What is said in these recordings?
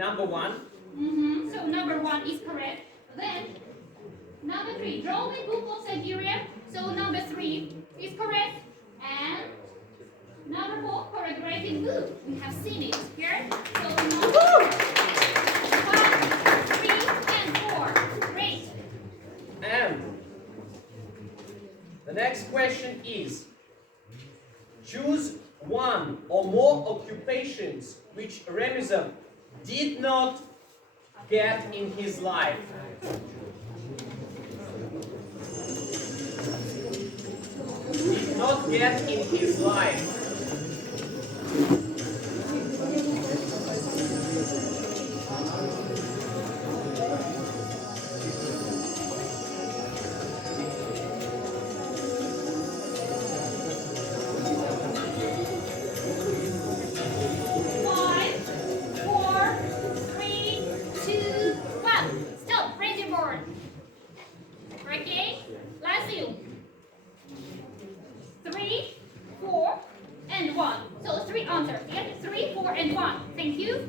number 1. So number 1 is correct. Then number 3, drawing book of Siberia. So number 3 is correct. And number 4, choreographing book. We have seen it here. So number 1, 3, and 4. Great. And the next question is, choose one or more occupations which Remezov did not get in his life. Did not get in his life.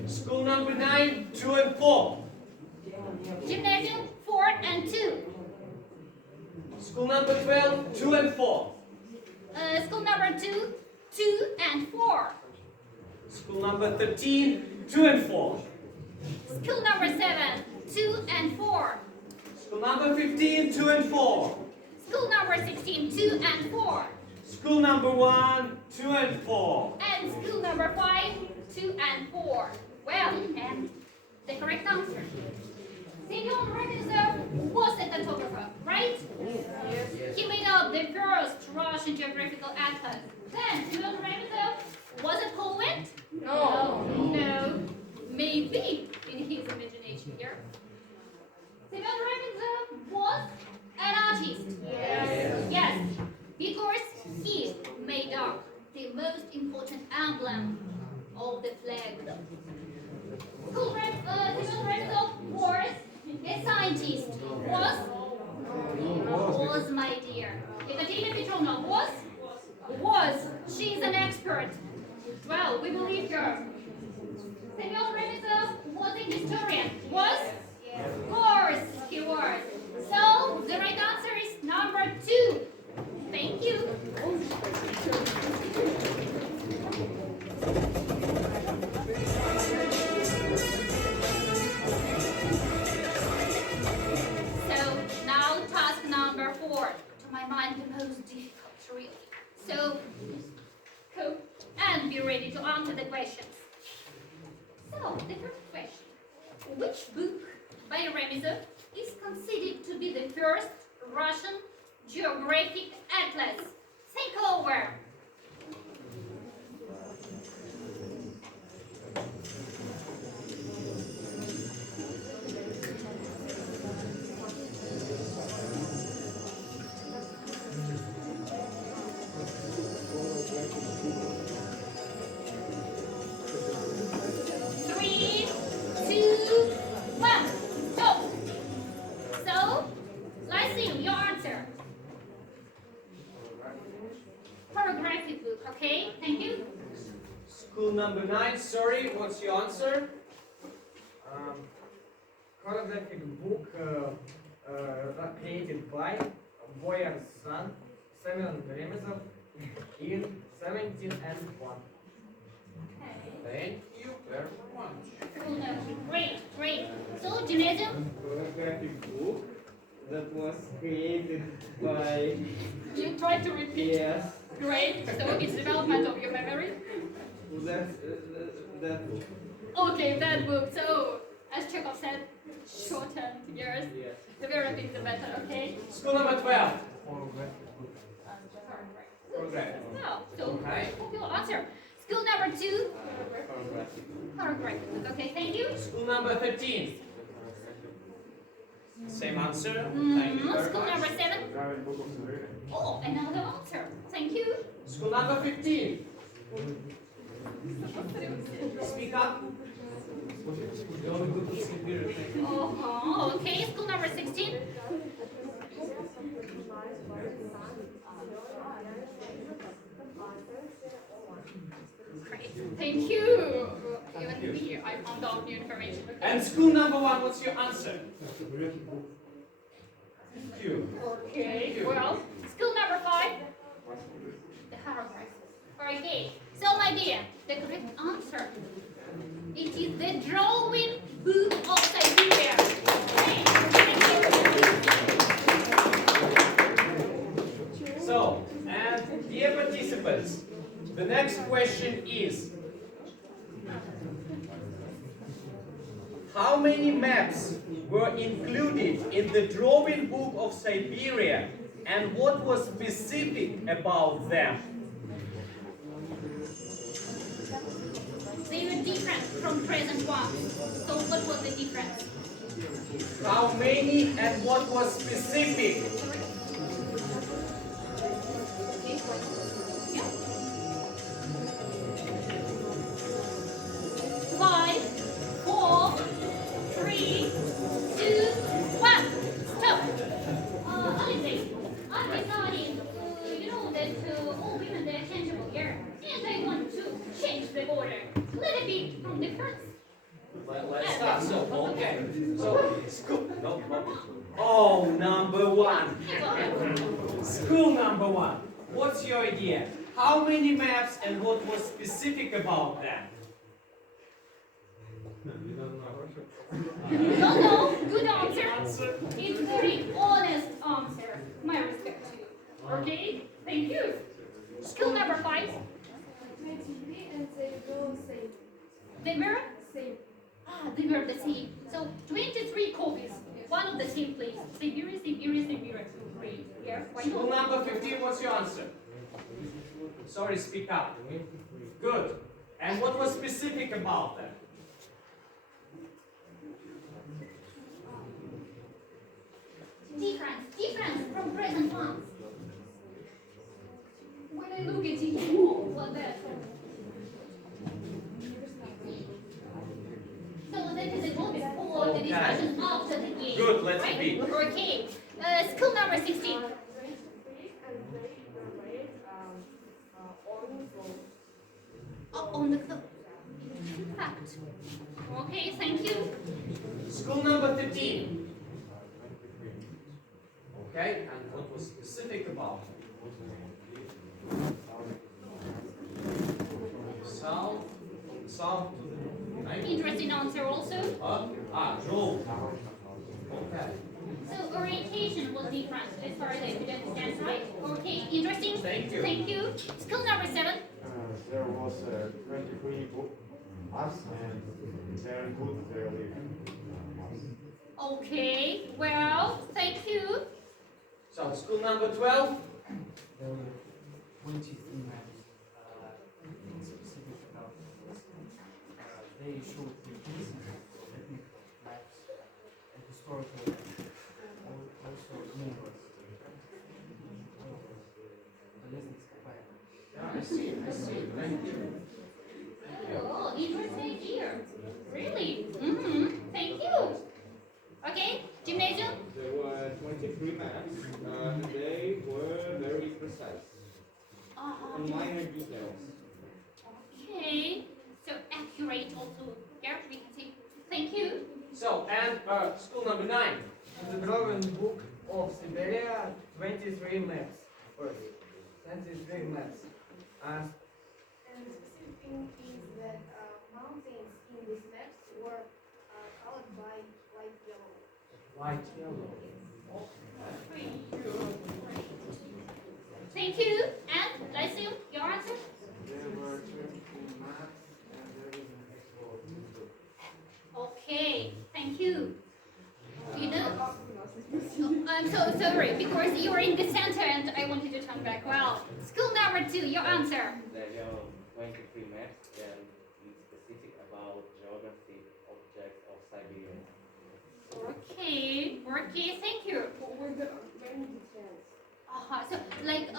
School number 9, 2 and 4. Gymnasium 4 and 2. School number 12, 2 and 4. School number 2, 2 and 4. School number 13, 2 and 4. School number 7, 2 and 4. School number 15, 2 and 4. School number 16, 2 and 4. School number 1, 2 and 4. And school number 5, 2 and 4. Well, and the correct answer. S.U.Ремезов was a cartographer, right? Yes. He made up the first Russian geographical atlas. Then S.U.Ремезов was a poet? No. No. Maybe in his imagination here. S.U.Ремезов was an artist. Yes. Yes. Because he made up the most important emblem of the flag. S.U.Ремезov was a scientist. Was my dear. Ekaterina Petrovna was. She's an expert. Well, we believe her. S.U.Ремезov was a historian. Was? Yes. Of course he was. So the right answer is number 2. Thank you. So now task number 4. To my mind, the most difficult, really. So go and be ready to answer the questions. So the first question: which book by Remezov is considered to be the first Russian geographic atlas? Think over. School number 9, sorry, what's your answer? Choreographic book created by boyar's son S.U.Ремезов in 1701. Thank you very much. Great, great. So, gymnasium? Choreographic book that was created by... You try to repeat. Yes. Great. So, it's development of your memory. That book. Okay, that book. So, as Chekhov said, shortened years. Yes. The very big, the better. Okay. School number 12. Choreographic. So, Okay. what will answer? School number 2. Choreographic. Okay, thank you. School number 13. Same answer. Thank you very School much. number 7. Oh, another answer. Thank you. School number 15. Speak up. Okay, school number 16. Great. Thank you. Even me, I found out new information. And school number 1, what's your answer? Thank you. Okay, well, school number 5, the hieroglyphs. Okay, so my dear, the correct answer, it is the drawing book of Siberia. Okay, thank you. So, and dear participants, the next question is, how many maps were included in the drawing book of Siberia, and what was specific about them? They were different from present ones. So what was the difference? How many and what was specific? Yeah. 5, 4, 3, 2, 1. Stop. Holiday. I'm deciding, that all women they're changeable here, and I want to change the order. Let it be from the first. Let's start. So, okay. So, school. No. Oh, number 1. School number 1. What's your idea? How many maps and what was specific about them? You don't know? Good answer. It's very honest answer. My respect to you. Okay? Thank you. Skill number 5. And they go same. They were? Same. They were the same. So 23 copies. One of the same place. Siberia. 3. Yeah, why School not? number 15, what's your answer? Sorry, speak up. Good. And what was specific about them? Difference from present ones. When I look at it, oh, what that? So that is a topic for the discussion after the game. Good, let's right? repeat. Okay. Skill number 16. On the clock. Fact. Okay, thank you. School number 15. Okay, and what was specific about them? South to the right? Interesting answer also. Drove. Okay. So orientation was different as far as I could understand, right? Okay, interesting. Thank you. Thank you. Skill number 7. There was 23 maps and very good early maps. Okay, well, thank you. So, school number 12. There were 23 maps. Specific about they showed the pieces of ethnic maps and historical maps. Also numbers. Yeah, I see. Thank you. Oh, interesting here. Really? Thank you. Okay, gymnasium. There were 23 maps, and they were very precise. And minor details. Okay, so accurate also. Yeah, we can see. Thank you. So, and school number 9. In the drawing book of Siberia, 23 maps. First, 23 maps. And the specific thing is that mountains in these maps were colored by light yellow. White, yellow. Thank you. And Lyceum, your answer? There were 23 maps and there was an expo. Okay, thank you. You know, I'm so sorry because you were in the center and I wanted to turn back. Well, school number 2, your answer. There are 23 maps that is specific about geography objects of Siberia. Okay, thank you. But were there many details? So like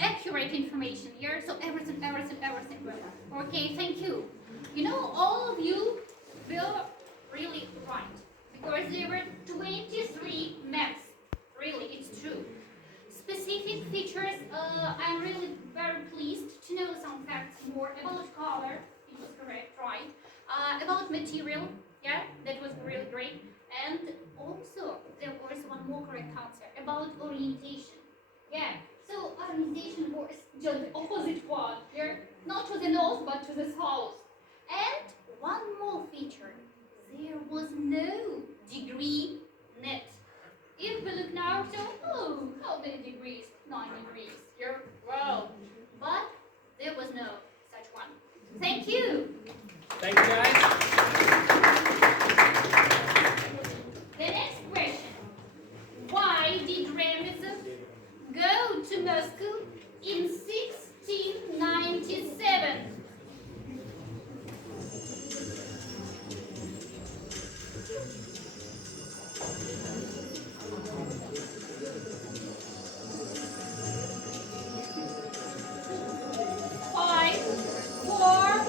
accurate information here. So everything. Okay, thank you. You know, all of you were really right because there were 23 maps. Really, it's true. Specific features. I'm really very pleased to know some facts more about about material. Yeah, that was really great. And also, there was one more correct answer about orientation. Yeah, so orientation was just the opposite one. Yeah, not to the north, but to the south. And one more feature, there was no degree net. If we look now, so, oh, how many degrees? 9 degrees. Yeah, well, but there was no such one. Thank you. Thank you, guys. The next question. Why did Remezov go to Moscow in 1697? Five, four,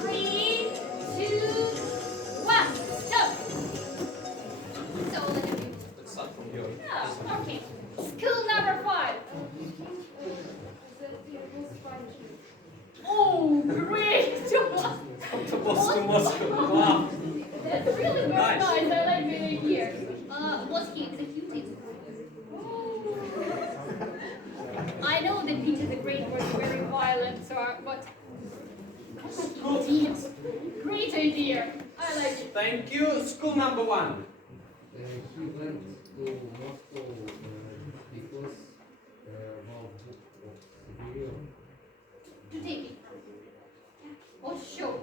three, two, one. Stop. So Let's start from here. yeah, okay. School number 5. Oh, great! Come to Moscow. Wow. That's really very Nice. nice. I like the idea. Was he executed? I know that Peter the Great was very violent, so but he did. Great idea. I like it. Thank you. School number 1. He went to Moscow because about book of Siberia. To take it from. Oh, sure.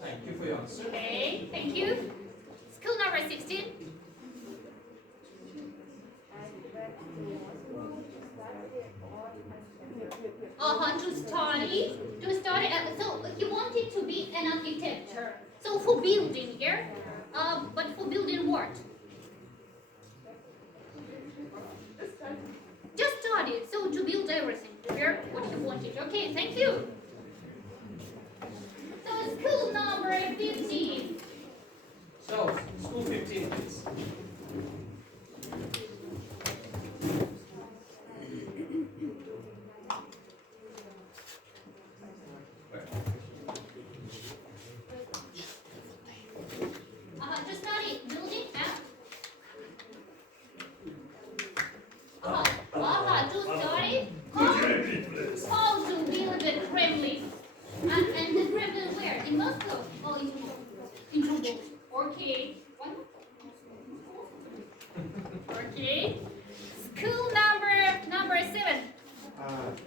Thank you for your answer. Okay, thank you. School number 16. To study. So he wanted to be an architecture. So for building here, but for building what? Just study. So to build everything. Here, what he wanted. Okay, thank you. So school number 15. So, school 15, please. To study building and to study how to build the Kremlin. And the Kremlin where? In Moscow? Oh, in Trubov. Okay. One more. Okay. School number 7.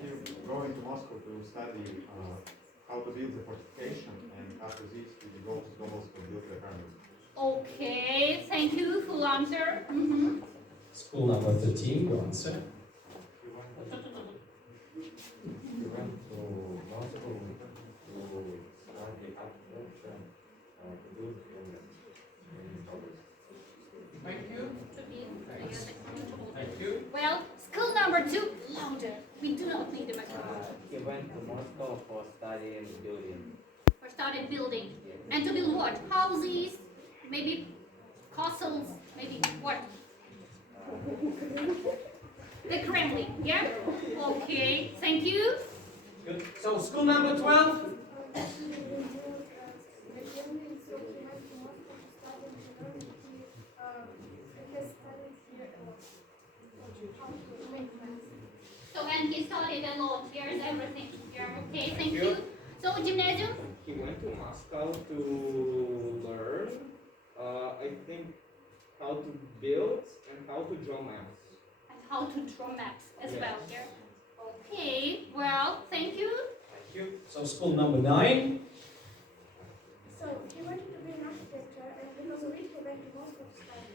He's going to Moscow to study how to build the fortification, and after this he goes to Moscow to build the army. Okay, thank you. Full answer. Mm-hmm. School number 13, your answer. He went to Moscow to study architecture to build in Polish. Thank you. To be Thank you. well, school number 2. Louder. We do not need the microphone. He went to Moscow for studying building. For started building. And to build what? Houses, maybe castles, maybe what? The Kremlin, yeah? Okay, thank you. Good. So, school number 12. So, and he studied a lot. Here's everything. Yeah, okay, thank you. So, gymnasium? He went to Moscow to learn, I think, how to build and how to draw maps. And how to draw maps as well, yeah? Okay, well, thank you. Thank you. So, school number 9. So he wanted to be an architecture, and because of it, he went to Moscow to study.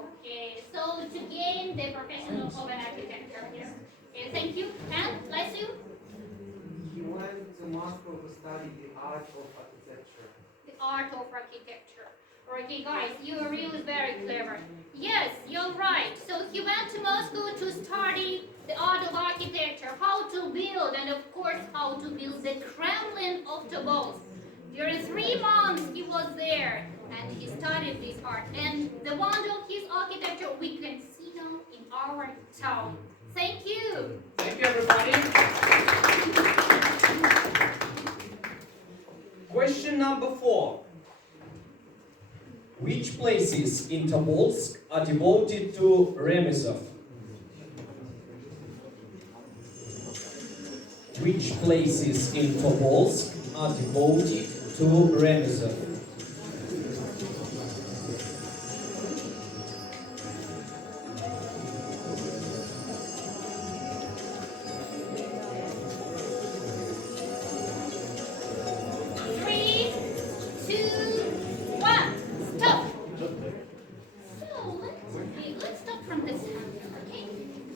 Okay, so to gain the profession of an architecture here. Okay, thank you. And, bless you, He went to Moscow to study the art of architecture. the art of architecture. Okay, guys, you are really very clever. Yes, you're right. So he went to Moscow to study the art of architecture, how to build, and of course, how to build the Kremlin of Tobolsk. During 3 months, he was there, and he studied this art. And the wonder of his architecture we can see now in our town. Thank you. Thank you, everybody. Question number 4. Which places in Tobolsk are devoted to Remezov? Which places in Tobolsk are devoted to Remezov? Three, two, one. Stop. So let's start from this hand, okay?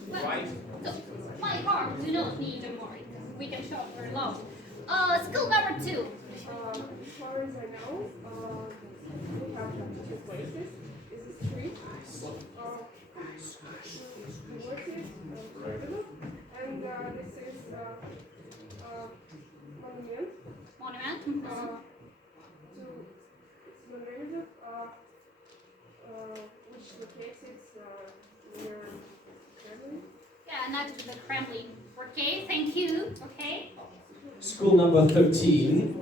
Well, Right. So my car do not need a more. We can shop very low. Skill number 2. As far as I know, we have 2 places. Is a street, devoted to and this is monument Monument. to Ремезов, which located near Kremlin. Yeah, next to the Kremlin. Okay, thank you. Okay. School number 13.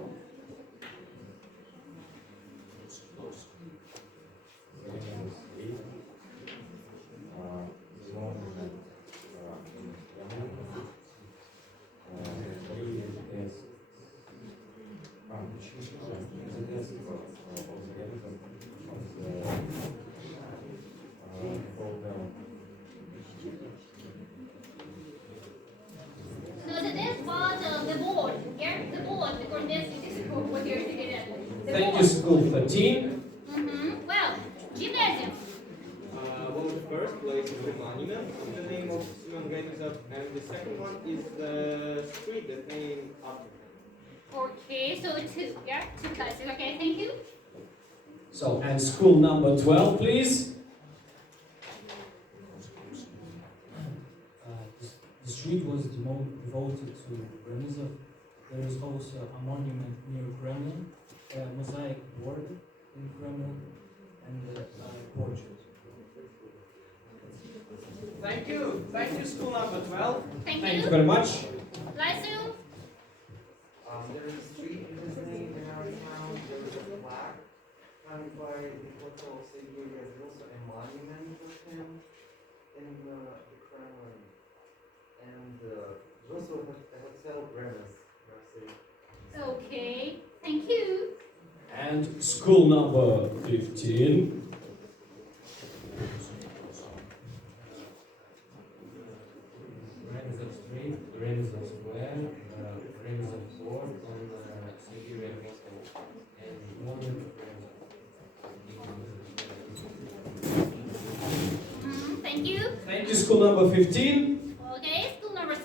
No, this was the board. Yeah, the board. Because this is what you're together. The Thank board. you, school 13. Well, gymnasium. Well, the first place is the monument in the name of S.U.Ремезов, and the second one is the street that's named after him. Okay, so 2. Yeah, 2 places. Okay, thank you. So, and school number 12, please. The street was devoted to Remezov. There is also a monument near Kremlin, a mosaic board in Kremlin, and a portrait. Thank you. Thank you, school number 12. Thank Thank you you. very much. Lysu. There is a street in his name in our town. There is a plaque found by the hotel Sergei. There's also a monument of him in the Kremlin. And also a hotel Remez. Okay, thank you. And school number 15. Remezov Street, Remezov Square, Remezov Board on S.U.Ремезов and Monument of Remezov. Thank you. Thank you, school number 15. Okay, school number 7.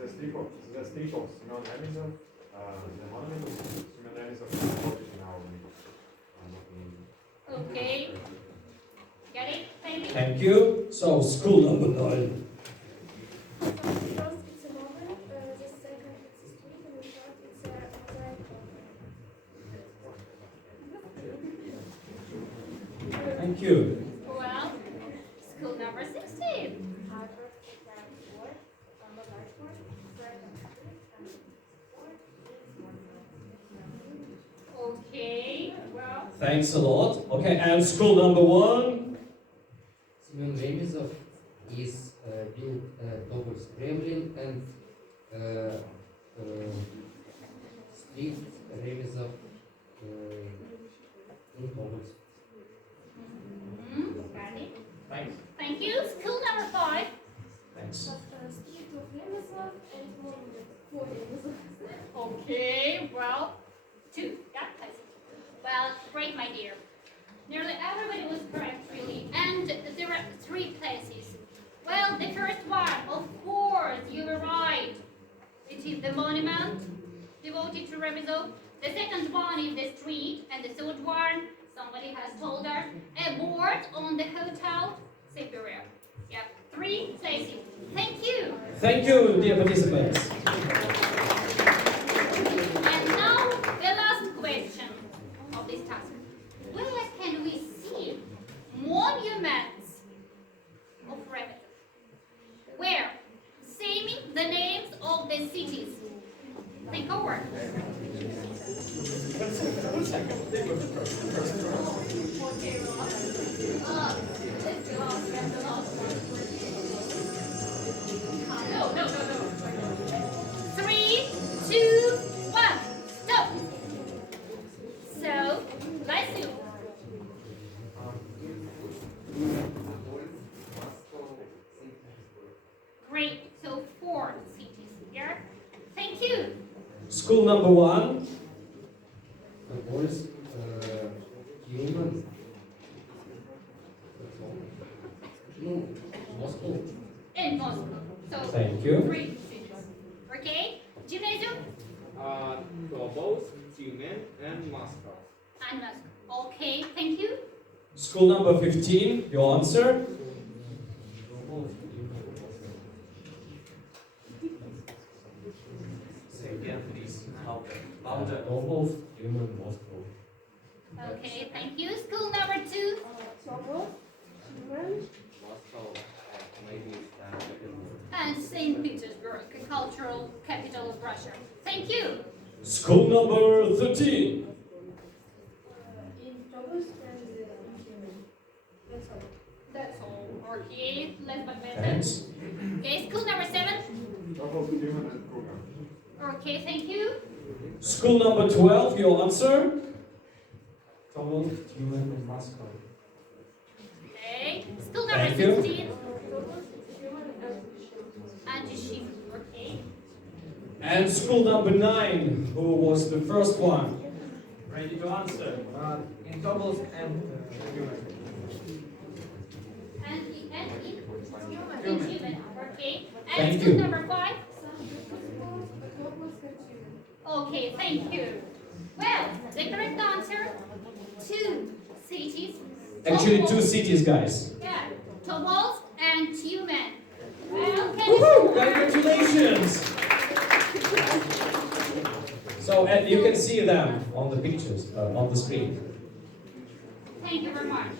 The street of S.U.Ремезов, the monument of S.U.Ремезов is devoted in our Okay. Got it? Thank you. Thank you. So, school number 9. First it's a monument, the second it's a street, and the third it's a mosaic. Thank you. Well, school number 16. Okay, well, Thanks a lot. Okay, and school number 1. S.U.Ремезов is built towards Kremlin and street Remezov in Tobolsk. got it. Thanks. Thank you. School number 5. Thanks. Street of Ремезов and monument for Ремезов. Okay, well, 2. Yeah, I see. Well, great, my dear. Nearly everybody was correct, really. And there are 3 places. Well, the first one, of course, you were right. It is the monument devoted to Remezov. The second one is the street. And the third one, somebody has told us, a board on the hotel Siberia. Yeah, 3 places. Thank you. Thank you, dear participants. And now, the last question of this task. Where can we see monuments of Remezov? Where? Say me the names of the cities. Think over. second. They were first. No. 3, 2, 1, stop. So, let's do. Great. So 4 cities here. Thank you. School number 1. Voice, human. No, Moscow. In Moscow. So Thank you. 3 cities. Okay. Gymnasium Tobos, Tyumen, and Moscow. and Moscow. Okay. Thank you. School number 15. Your answer? Say again, please. Louder. Almost human Moscow. Okay. Thank you. School number 2. Toggle, human, Moscow, maybe And St. Petersburg, the cultural capital of Russia. Thank you. School number 13. in Toggle and human. That's all. That's all. Okay. Last but not least. Thanks. Okay. School number 7. Double human and program. Okay. Thank you. School number 12. Your answer? Almost human in Moscow. Okay. School number Thank you. 16. Toggle, human, and Anti-Shim. Okay. And school number 9. Who was the first one? Ready to answer? In Toggles and human. And in human. Okay. And Thank school you. number 5. Okay, thank you. Well, the correct answer, 2 cities. Actually, 2 Tobolsk- cities, guys. Yeah, Tobolsk and Tyumen. Well, Woohoo! Congratulations! So, and you can see them on the pictures, on the screen. thank you very much.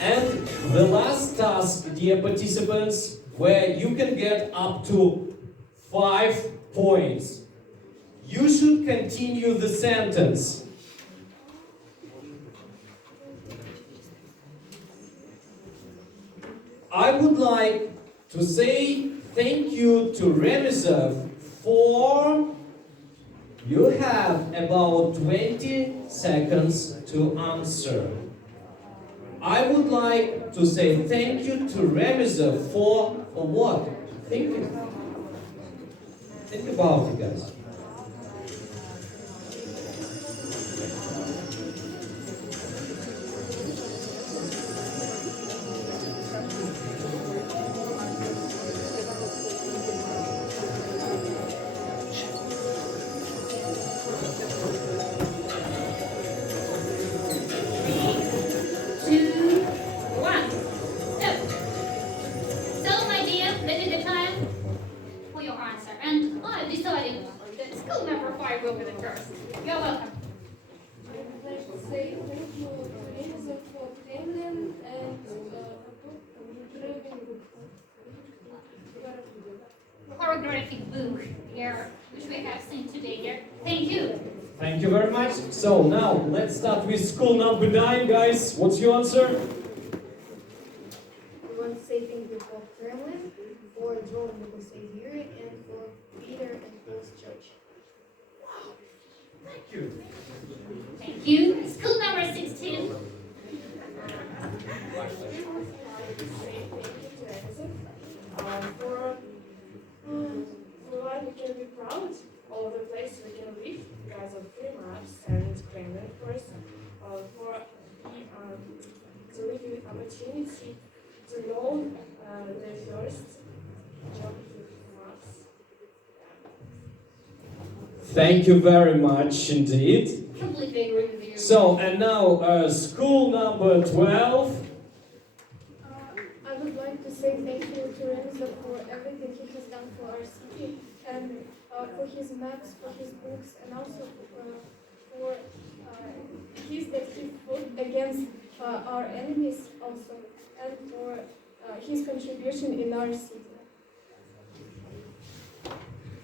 And the last task, dear participants, where you can get up to 5 points. You should continue the sentence. I would like to say thank you to Remezov for... You have about 20 seconds to answer. I would like to say thank you to Remezov for what? Think about it, guys. Go with it first. You're welcome. I would like to say thank you to Ремезов for Kremlin and Choreographic book here, which we have seen today here. Thank you. Thank you very much. So now let's start with school number 9, guys. What's your answer? We want to say thank you for Kremlin, for drawing the Gosei and for Peter and Paul's church. Thank you. Thank you. School number 16. For why we can be proud of the place we can live because of free maps and Kremlin, of course, for the living opportunity to know the first job with maps. Thank you very much indeed. Completely agree with you. So, and now school number 12. I would like to say thank you to Ремезов for everything he has done for our city and for his maps, for his books, and also for his that he fought against our enemies also, and for his contribution in our city.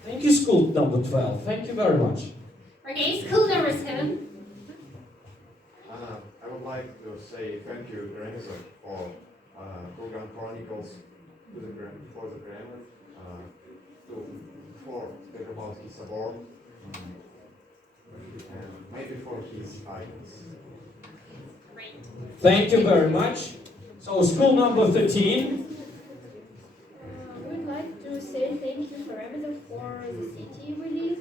Thank you, school number 12. Thank you very much. Okay, school number 7. I would like to say thank you, Ремезов, for program Chronicles for the Kremlin, for speak about his award, and maybe for his guidance. Great. Thank you very much. So, school number 13. We would like to say thank you for Ремезов for the city we live,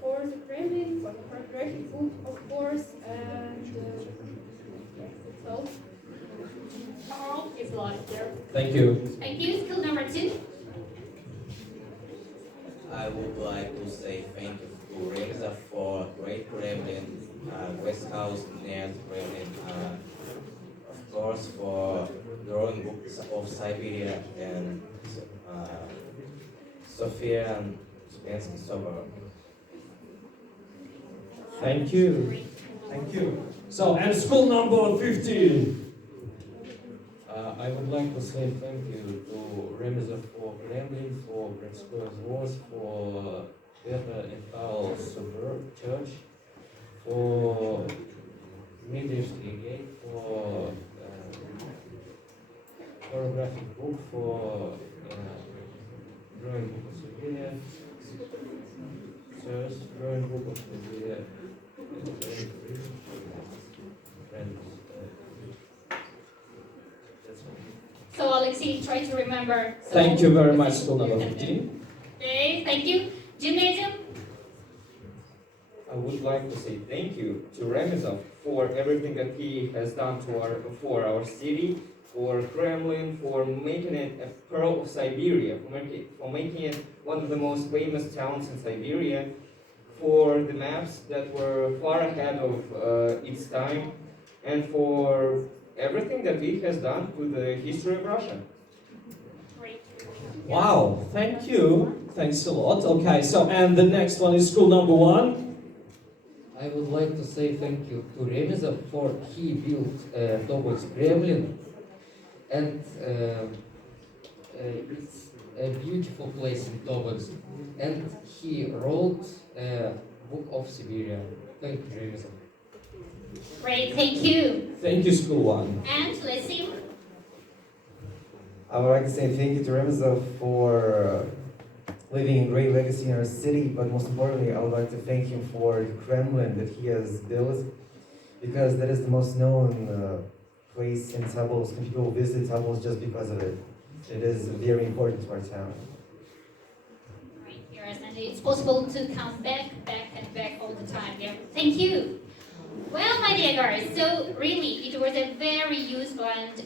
for the Kremlin, for the pornographic book, of course, and that's all. Carl is like there. Thank you. Thank you, school number 2. I would like to say thank you to Ремезов for Great Kremlin, West House near the Kremlin, of course for drawing books of Siberia and Sofia and Spensky Sobor. Thank you. Thank you. So, and school number 15. I would like to say thank you to Ремезов for Kremlin, for Городская Wars, for Peter and Paul Suburb Church, for lингвистическая, for choreographic book, for drawing book of Siberia, first drawing book of Siberia, and So Alexei, try to remember. So Thank you very much, school number 15. Okay, thank you. Gymnasium. I would like to say thank you to Ремезов for everything that he has done for our city, for Kremlin, for making it a pearl of Siberia, for making it one of the most famous towns in Siberia, for the maps that were far ahead of its time, and for everything that he has done to the history of Russia. Great. Wow, thank you. Thanks a lot. Okay, so, and the next one is school number 1. I would like to say thank you to Ремезов for he built towards Kremlin, and it's a beautiful place in Tobolsk, and he wrote a book of Siberia. Thank you, Ремезов. Great, thank you. Thank you, school 1. And let's see. I would like to say thank you to Ремезов for leaving a great legacy in our city, but most importantly, I would like to thank him for the Kremlin that he has built, because that is the most known place in Tobolsk, and people visit Tobolsk just because of it. It is very important to our town. Right, yes, and it's possible to come back and back all the time. Yeah, thank you. Well, my dear guys, so really, it was a very useful and